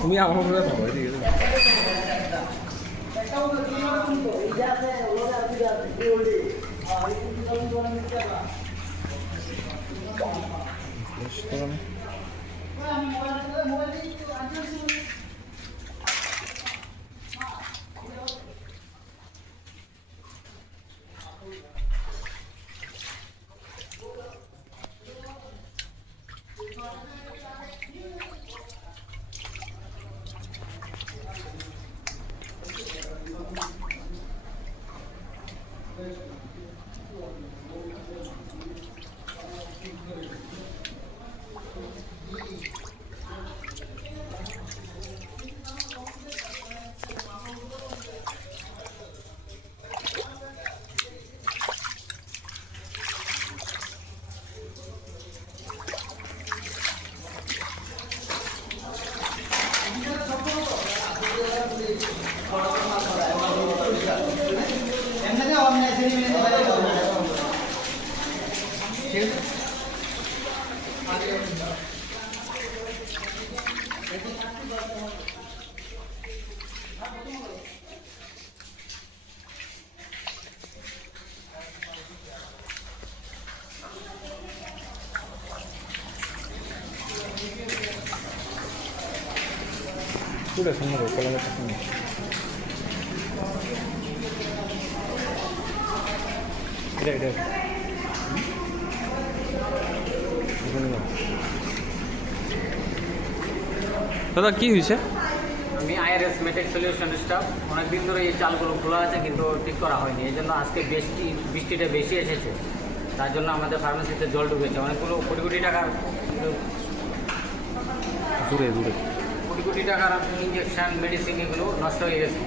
তুমি আমার উপরে থাকো ঠিক আছে। Sudah semua kalau nggak kesini. Udah. দাদা কি হয়েছে? আমি আইআরএস মেটেক সলিউশন স্টাফ। অনেকদিন ধরে এই চালগুলো খোলা আছে কিন্তু ঠিক করা হয়নি, এই জন্য আজকে বৃষ্টিটা বেশি এসেছে, তার জন্য আমাদের ফার্মেসিতে জল ঢুকেছে অনেকগুলো কোটি টাকার, দূরে কোটি টাকার ইঞ্জেকশন মেডিসিন এগুলো নষ্ট হয়ে গেছে।